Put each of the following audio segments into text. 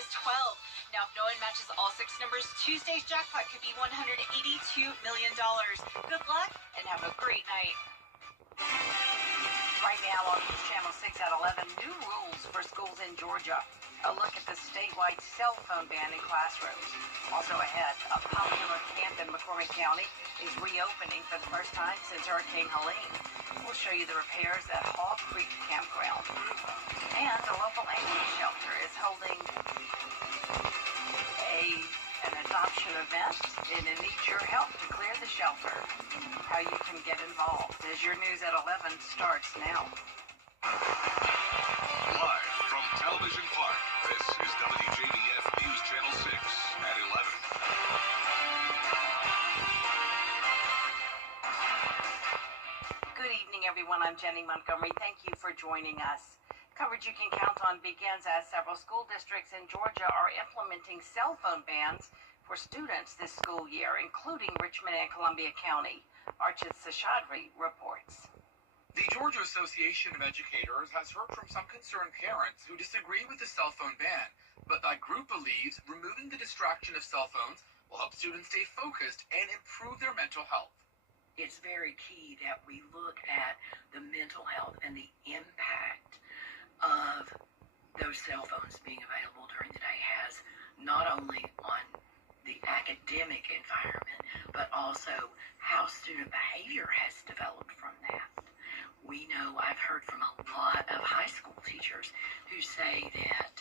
is 12. Now, if no one matches all 6 numbers, Tuesday's jackpot could be $182 million. Good luck and have a great night. Right now on News Channel 6 at 11, new rules for schools in Georgia. A look at the statewide cell phone ban in classrooms. Also ahead, a popular camp in McCormick County is reopening for the first time since Hurricane Helene. We'll show you the repairs at Hall Creek Campground. And the local animal shelter is holding an adoption event, and it needs your help to clear the shelter. How you can get involved as your news at 11 starts now. Live from Television Park, this is WJBF News Channel 6 at 11. Good evening, everyone. I'm Jenny Montgomery. Thank you for joining us. Coverage you can count on begins as several school districts in Georgia are implementing cell phone bans for students this school year, including Richmond and Columbia County. Archit Seshadri reports. The Georgia Association of Educators has heard from some concerned parents who disagree with the cell phone ban, but that group believes removing the distraction of cell phones will help students stay focused and improve their mental health. It's very key that we look at the mental health and the impact of those cell phones being available during the day has not only on the academic environment, but also how student behavior has developed from that. We know, I've heard from a lot of high school teachers who say that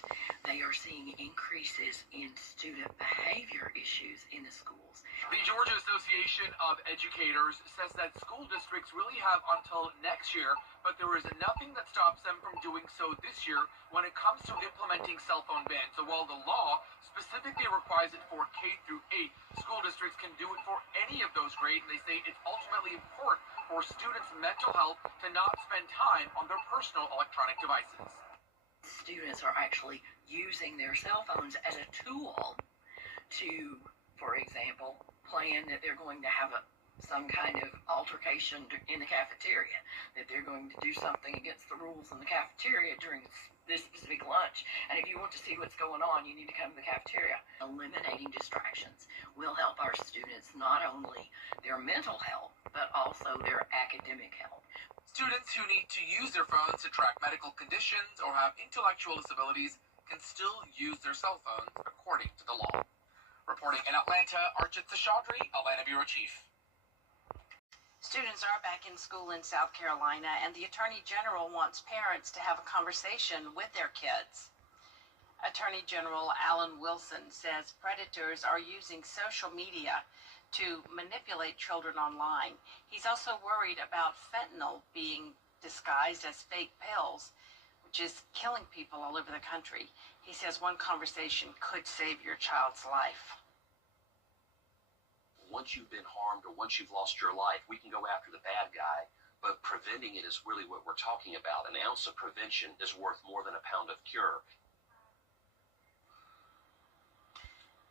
they are seeing increases in student behavior issues in the schools. The Georgia Association of Educators says that school districts really have until next year, but there is nothing that stops them from doing so this year when it comes to implementing cell phone bans. So while the law specifically requires it for K through 8, school districts can do it for any of those grades, and they say it's ultimately important for students' mental health to not spend time on their personal electronic devices. Students are actually using their cell phones as a tool to, for example, plan that they're going to have some kind of altercation in the cafeteria, that they're going to do something against the rules in the cafeteria during this specific lunch. And if you want to see what's going on, you need to come to the cafeteria. Eliminating distractions will help our students, not only their mental health, but also their academic health. Students who need to use their phones to track medical conditions or have intellectual disabilities can still use their cell phones according to the law. Reporting in Atlanta, Archit Seshadri, Atlanta Bureau Chief. Students are back in school in South Carolina, and the Attorney General wants parents to have a conversation with their kids. Attorney General Alan Wilson says predators are using social media to manipulate children online. He's also worried about fentanyl being disguised as fake pills, which is killing people all over the country. He says one conversation could save your child's life. Once you've been harmed or once you've lost your life, we can go after the bad guy, but preventing it is really what we're talking about. An ounce of prevention is worth more than a pound of cure.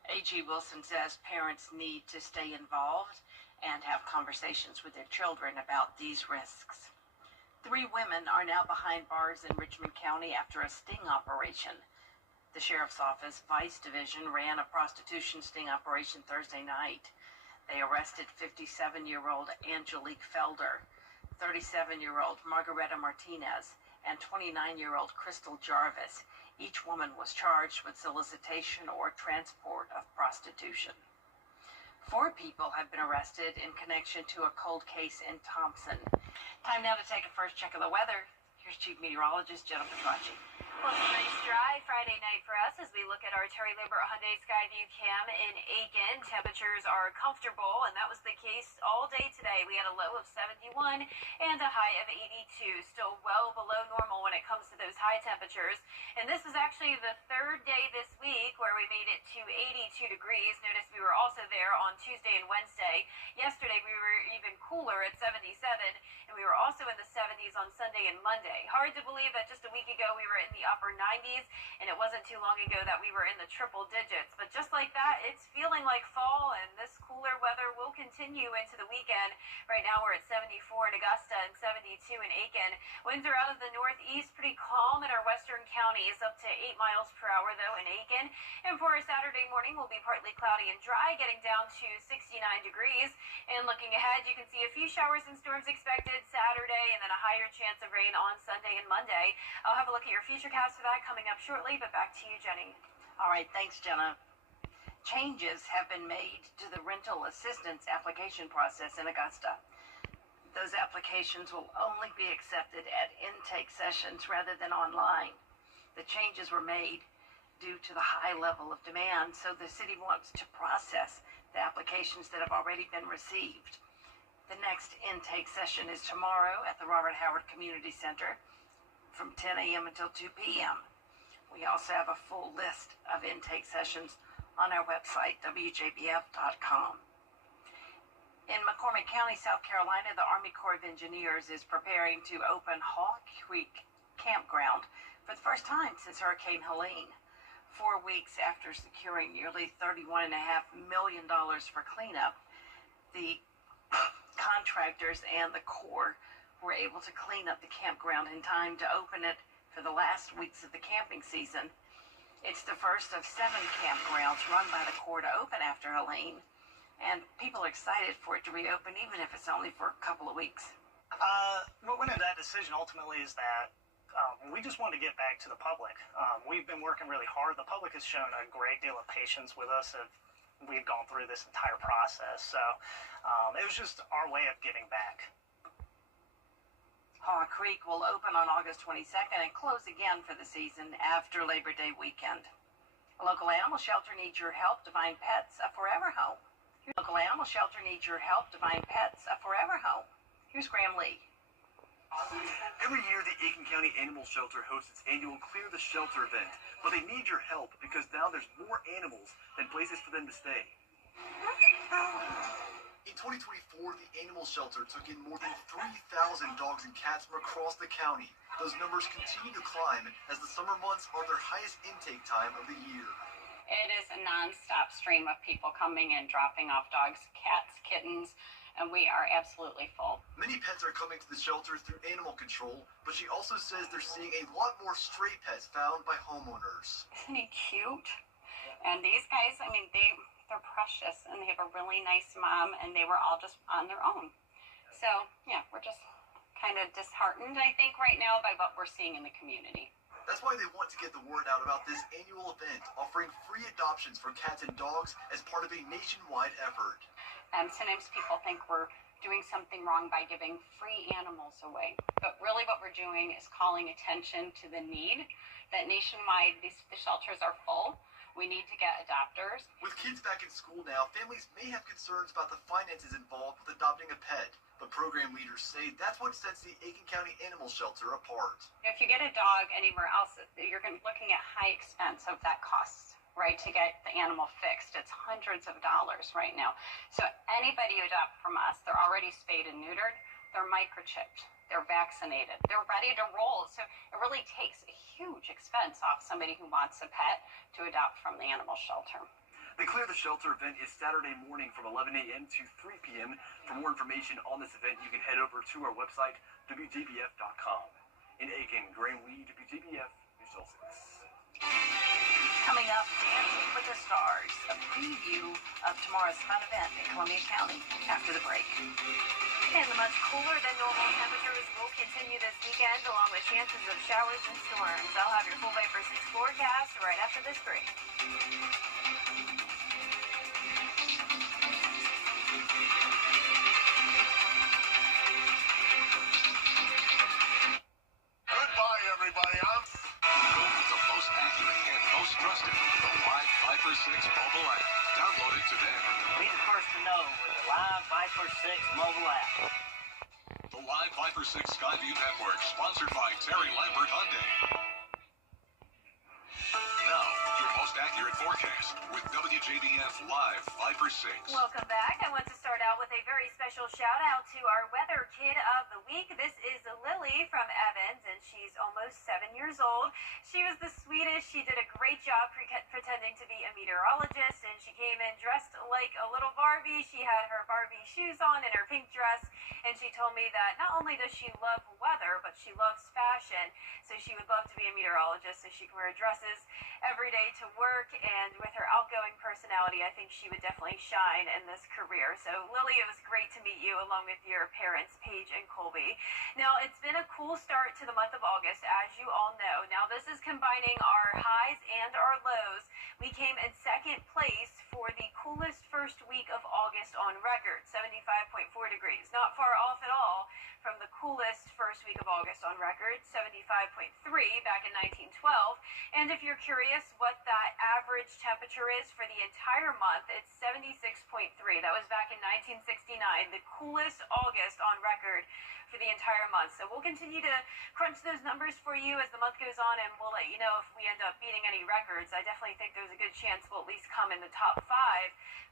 AG Wilson says parents need to stay involved and have conversations with their children about these risks. 3 women are now behind bars in Richmond County after a sting operation. The Sheriff's Office Vice Division ran a prostitution sting operation Thursday night. They arrested 57-year-old Angelique Felder, 37-year-old Margareta Martinez, and 29-year-old Crystal Jarvis. Each woman was charged with solicitation or transport of prostitution. 4 people have been arrested in connection to a cold case in Thompson. Time now to take a first check of the weather. Here's Chief Meteorologist Jennifer Tracci. Well, it's a nice dry Friday night for us as we look at our Terry Liebert Hyundai Skyview Cam in Aiken. Temperatures are comfortable, and that was the case all day today. We had a low of 71 and a high of 82, still well below normal when it comes to those high temperatures. And this is actually the 3rd day this week where we've made it to 82 degrees. Notice we were also there on Tuesday and Wednesday. Yesterday we were even cooler at 77, and we were also in the 70s on Sunday and Monday. Hard to believe that just a week ago we were in the upper 90s, and it wasn't too long ago that we were in the triple digits. But just like that, it's feeling like fall, and this cooler weather will continue into the weekend. Right now we're at 74 in Augusta and 72 in Aiken. Winds are out of the northeast, pretty calm in our western counties, up to 8 miles per hour though in Aiken. And for our Saturday morning, will be partly cloudy and dry, getting down to 69 degrees. And looking ahead, you can see a few showers and storms expected Saturday, and then a higher chance of rain on Sunday and Monday. I'll have a look at your futurecast for that coming up shortly, but back to you, Jenny. All right, thanks, Jenna. Changes have been made to the rental assistance application process in Augusta. Those applications will only be accepted at intake sessions rather than online. The changes were made due to the high level of demand, so the city wants to process the applications that have already been received. The next intake session is tomorrow at the Robert Howard Community Center from 10 a.m. until 2 p.m. We also have a full list of intake sessions on our website, WJBF.com. In McCormick County, South Carolina, the Army Corps of Engineers is preparing to open Haw Creek Campground for the first time since Hurricane Helene. 4 weeks after securing nearly $31.5 million for cleanup, the contractors and the Corps were able to clean up the campground in time to open it for the last weeks of the camping season. It's the first of 7 campgrounds run by the Corps to open after Helene, and people are excited for it to reopen, even if it's only for a couple of weeks. What went into that decision ultimately is that we just wanted to get back to the public. We've been working really hard. The public has shown a great deal of patience with us as we've gone through this entire process. So it was just our way of giving back. Haw Creek will open on August 22nd and close again for the season after Labor Day weekend. A local animal shelter needs your help to find pets a forever home. Local animal shelter needs your help to find pets a forever home. Here's Graham Lee. Every year, the Aiken County Animal Shelter hosts its annual Clear the Shelter event, but they need your help because now there's more animals than places for them to stay. In 2024, the animal shelter took in more than 3,000 dogs and cats from across the county. Those numbers continue to climb as the summer months are their highest intake time of the year. It is a non-stop stream of people coming and dropping off dogs, cats, kittens, and we are absolutely full. Many pets are coming to the shelter through animal control, but she also says they're seeing a lot more stray pets found by homeowners. Isn't he cute? And these guys, I mean, they're precious, and they have a really nice mom, and they were all just on their own. So, yeah, we're just kind of disheartened, I think, right now by what we're seeing in the community. That's why they want to get the word out about this annual event, offering free adoptions for cats and dogs as part of a nationwide effort. Sometimes people think we're doing something wrong by giving free animals away. But really what we're doing is calling attention to the need that nationwide the shelters are full. We need to get adopters. With kids back in school now, families may have concerns about the finances involved with adopting a pet. But program leaders say that's what sets the Aiken County Animal Shelter apart. If you get a dog anywhere else, you're looking at high expense of that cost, right, to get the animal fixed. It's hundreds of dollars right now. So anybody who adopts from us, they're already spayed and neutered, they're microchipped, they're vaccinated, they're ready to roll. So it really takes a huge expense off somebody who wants a pet to adopt from the animal shelter. The Clear the Shelter event is Saturday morning from 11 a.m. to 3 p.m. For more information on this event, you can head over to our website, WJBF.com. In Aiken, Graham Lee, WJBF, News 6. Coming up, Dancing with the Stars, a preview of tomorrow's fun event in Columbia County after the break. And the much cooler than normal temperatures will continue this weekend, along with chances of showers and storms. I'll have your full Viper 6 forecast right after this break. Goodbye, everybody. The most accurate and most trusted, the Live Viper 6 mobile app. Download it today. Be the first to know with the Live Viper 6 mobile app. The Live Viper 6 Skyview Network, sponsored by Terry Lambert Hyundai. Now, your most accurate forecast with WJBF Live 5 for 6. Welcome back. I want to start out with a very special shout out to our weather kid of the week. This is Lily from Evans, and she's almost 7 years old. She was the sweetest. She did a great job pretending to be a meteorologist, and she came in dressed like a little Barbie. She had her Barbie shoes on and her pink dress, and she told me that not only does she love weather, but she loves fashion. So she would love to be a meteorologist so she can wear dresses every day to work, and with her outgoing personality, I think she would definitely shine in this career. So Lily, it was great to meet you along with your parents, Paige and Colby. Now, it's been a cool start to the month of August, as you all know. Now, this is combining our highs and our lows. We came in second place for the coolest first week of August on record, 75.4 degrees. Not far off at all from the coolest first week of August on record, 75.3 back in 1912. And if you're curious what that average temperature is for the entire month, it's 76.3. That was back in 1969, the coolest August on record for the entire month. So we'll continue to crunch those numbers for you as the month goes on, and we'll let you know if we end up beating any records. I definitely think there's a good chance we'll at least come in the top 5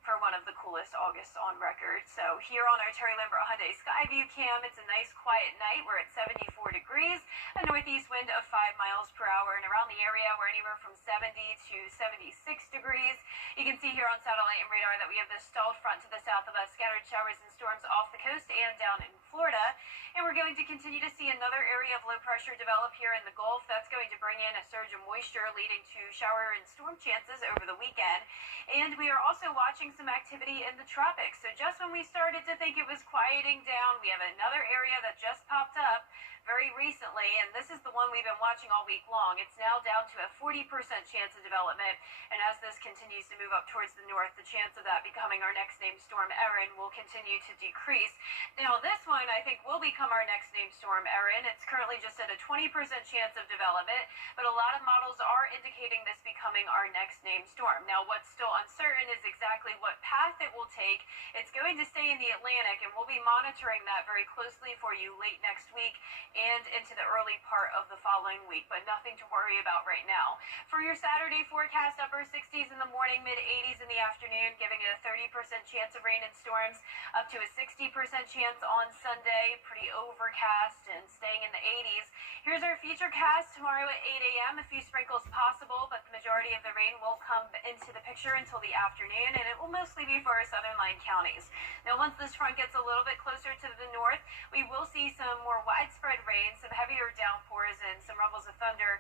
for one of the coolest Augusts on record. So here on our Terry Lambert Hyundai Skyview Cam, it's a nice quiet night. We're at 74 degrees, a northeast wind of 5 miles per hour, and around the area we're anywhere from 70 to 76 degrees. You can see here on satellite and radar that we have this stalled front to the south of us, scattered showers and storms off the coast and down in Florida. And we're going to continue to see another area of low pressure develop here in the Gulf. That's going to bring in a surge of moisture, leading to shower and storm chances over the weekend. And we are also watching some activity in the tropics. So just when we started to think it was quieting down, we have another area that just popped up very recently, and this is the one we've been watching all week long. It's now down to a 40% chance of development, and as this continues to move up towards the north, the chance of that becoming our next named storm, Erin, will continue to decrease. Now, this one, I think, will become our next named storm, Erin. It's currently just at a 20% chance of development, but a lot of models are indicating this becoming our next named storm. Now, what's still uncertain is exactly what path it will take. It's going to stay in the Atlantic, and we'll be monitoring that very closely for you late next week and into the early part of the following week, but nothing to worry about right now. For your Saturday forecast, upper 60s in the morning, mid 80s in the afternoon, giving it a 30% chance of rain and storms, up to a 60% chance on Sunday, pretty overcast and staying in the 80s. Here's our future cast tomorrow at 8 a.m. A few sprinkles possible, but the majority of the rain won't come into the picture until the afternoon, and it will mostly be for our southern line counties. Now, once this front gets a little bit closer to the north, we will see some more widespread rain, some heavier downpours, and some rumbles of thunder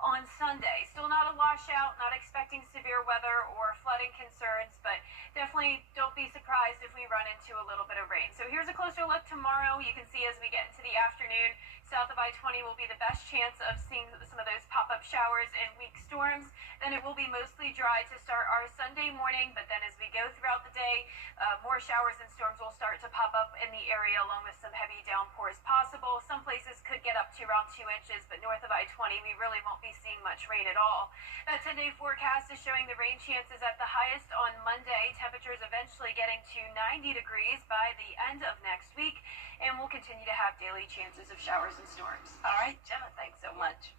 on Sunday. Still not a washout, not expecting severe weather or flooding concerns, but definitely don't be surprised if we run into a little bit of rain. So here's a closer look tomorrow. You can see as we get into the afternoon, south of I-20 will be the best chance of seeing some of those pop-up showers and weak storms. Then it will be mostly dry to start our Sunday morning, but then as we go throughout the day, more showers and storms will start to pop up in the area, along with some heavy downpours possible. Some places could get up to around 2 inches, but north of I-20, we really won't be seeing much rain at all. That 10-day forecast is showing the rain chances at the highest on Monday. Temperatures eventually getting to 90 degrees by the end of next week, and we'll continue to have daily chances of showers and storms. All right, Jenna, thanks so much.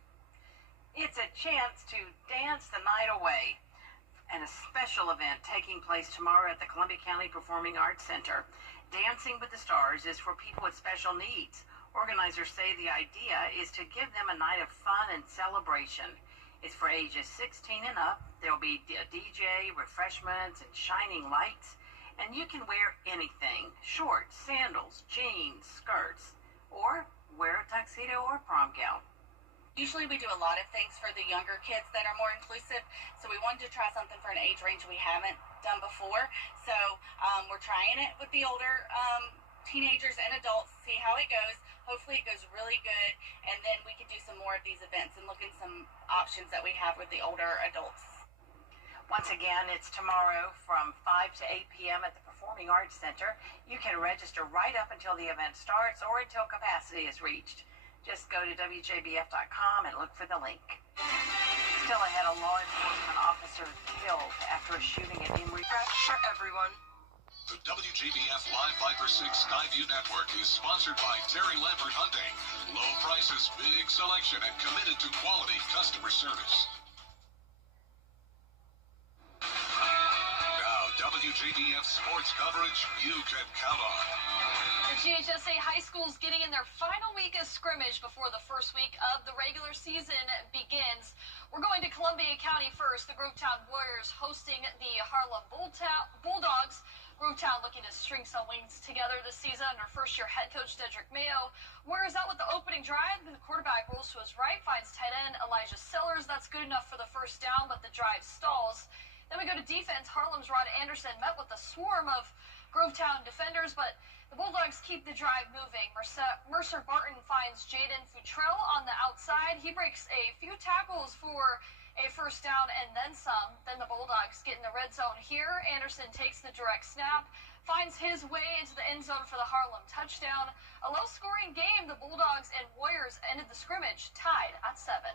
It's a chance to dance the night away, and a special event taking place tomorrow at the Columbia County Performing Arts Center. Dancing with the Stars is for people with special needs. Organizers say the idea is to give them a night of fun and celebration. It's for ages 16 and up. There'll be a DJ, refreshments, and shining lights. And you can wear anything: shorts, sandals, jeans, skirts, or wear a tuxedo or prom gown. Usually we do a lot of things for the younger kids that are more inclusive, so we wanted to try something for an age range we haven't done before. So we're trying it with the older teenagers and adults, see how it goes. Hopefully it goes really good, and then we can do some more of these events and look at some options that we have with the older adults. Once again, it's tomorrow from 5 to 8 p.m. at the Performing Arts Center. You can register right up until the event starts or until capacity is reached. Just go to WJBF.com and look for the link. Still ahead, a law enforcement officer killed after a shooting at Emory. For everyone. The WJBF Live 5 for 6 Skyview Network is sponsored by Terry Lambert Hyundai. Low prices, big selection, and committed to quality customer service. WJBF sports coverage you can count on. The GHSA high schools getting in their final week of scrimmage before the first week of the regular season begins. We're going to Columbia County first. The Grovetown Warriors hosting the Harlem Bulldogs. Grovetown looking to string some wins together this season under first-year head coach Dedrick Mayo. Warriors out with the opening drive. The quarterback rolls to his right, finds tight end Elijah Sellers. That's good enough for the first down, but the drive stalls. Then we go to defense. Harlem's Rod Anderson met with a swarm of Grovetown defenders, but the Bulldogs keep the drive moving. Mercer Barton finds Jaden Futrell on the outside. He breaks a few tackles for a first down and then some. Then the Bulldogs get in the red zone here. Anderson takes the direct snap, finds his way into the end zone for the Harlem touchdown. A low-scoring game. The Bulldogs and Warriors ended the scrimmage tied at 7.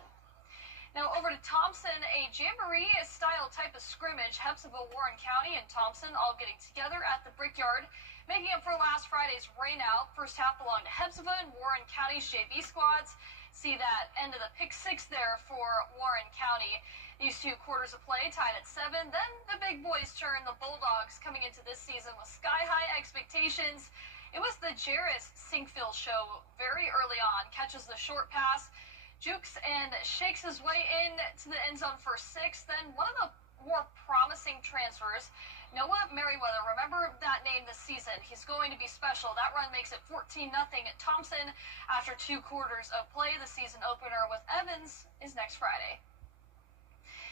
Now over to Thompson, a jamboree-style type of scrimmage. Hepzibah, Warren County, and Thompson all getting together at the Brickyard, making up for last Friday's rainout. First half belonged to Hepzibah and Warren County's JV squads. See that end of the pick six there for Warren County. These 2 quarters of play tied at 7. Then the big boys turn. The Bulldogs coming into this season with sky-high expectations. It was the Jarris Sinkfield show very early on. Catches the short pass, jukes and shakes his way in to the end zone for 6. Then one of the more promising transfers, Noah Merriweather. Remember that name this season. He's going to be special. That run makes it 14-0 at Thompson after 2 quarters of play. The season opener with Evans is next Friday.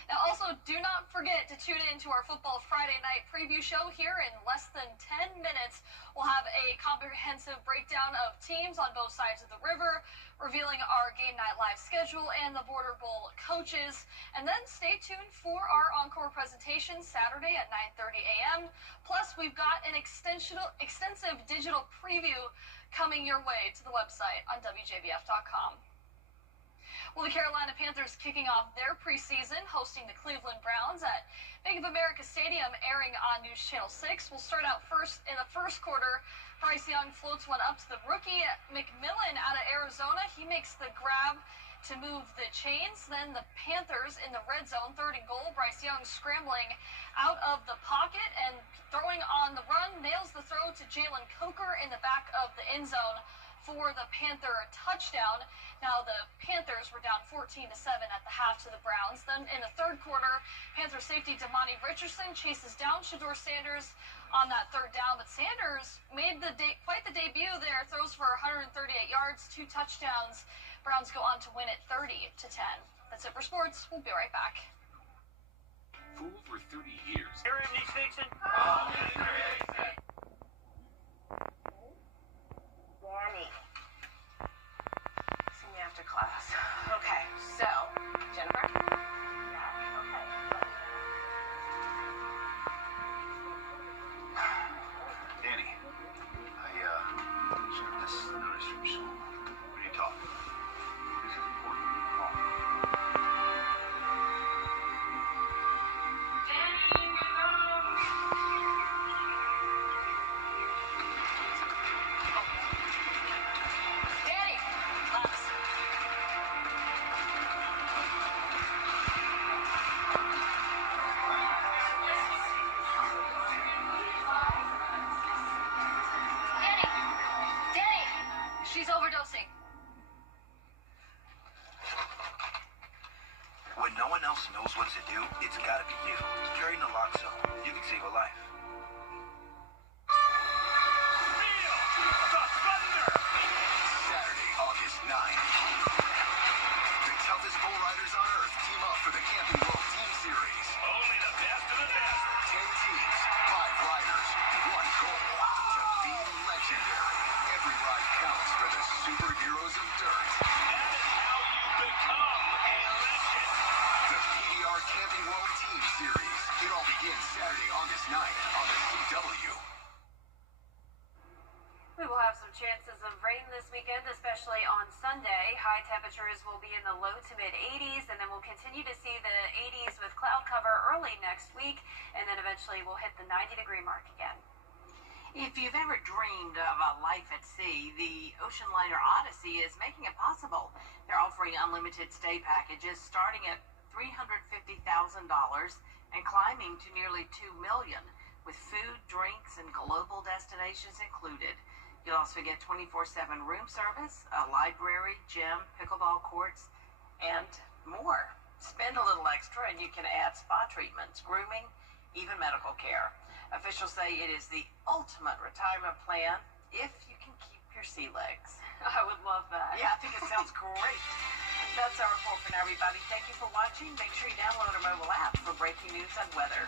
Now, also, do not forget to tune in to our Football Friday night preview show here in less than 10 minutes. We'll have a comprehensive breakdown of teams on both sides of the river, revealing our game night live schedule and the Border Bowl coaches. And then stay tuned for our encore presentation Saturday at 9:30 a.m. Plus, we've got an extensive digital preview coming your way to the website on WJBF.com. Well, the Carolina Panthers kicking off their preseason, hosting the Cleveland Browns at Bank of America Stadium, airing on News Channel 6. We'll start out first in the first quarter. Bryce Young floats one up to the rookie McMillan out of Arizona. He makes the grab to move the chains. Then the Panthers in the red zone, 3rd and goal. Bryce Young scrambling out of the pocket and throwing on the run, nails the throw to Jalen Coker in the back of the end zone for the Panther touchdown. Now the Panthers were down 14-7 at the half to the Browns. Then in the 3rd quarter, Panther safety Damani Richardson chases down Shador Sanders on that 3rd down, but Sanders made quite the debut there, throws for 138 yards, 2 touchdowns. Browns go on to win it 30-10. That's it for sports. We'll be right back. Fool for 30 years. Here in these station. Danny. See me after class. Okay, so, Jennifer? Yeah, okay. Danny, I just got this notice from school. We need to talk. This is important. Call me. She's overdosing. When no one else knows what to do, it's gotta be you. Carry naloxone. You can save a life. Saturday, August 9th. The toughest bull riders on earth team up for the Camping World Team Series. Only the best of the best. 10 teams, 5 riders, 1 goal. To be legendary. Every ride counts for the superheroes of dirt. That is how you become a legend. The PBR Camping World Team Series. It all begins Saturday, August 9th on the CW. We will have some chances of rain this weekend, especially on Sunday. High temperatures will be in the low to mid 80s, and then we'll continue to see the 80s with cloud cover early next week, and then eventually we'll hit the 90-degree mark again. If you've ever dreamed of a life at sea, the Ocean Liner Odyssey is making it possible. They're offering unlimited stay packages starting at $350,000 and climbing to nearly $2 million. with food, drinks, and global destinations included. You'll also get 24/7 room service, a library, gym, pickleball courts, and more. Spend a little extra and you can add spa treatments, grooming, even medical care. Officials say it is the ultimate retirement plan if you can keep your sea legs. I would love that. Yeah, I think it sounds great. That's our report for now, everybody. Thank you for watching. Make sure you download our mobile app for breaking news and weather.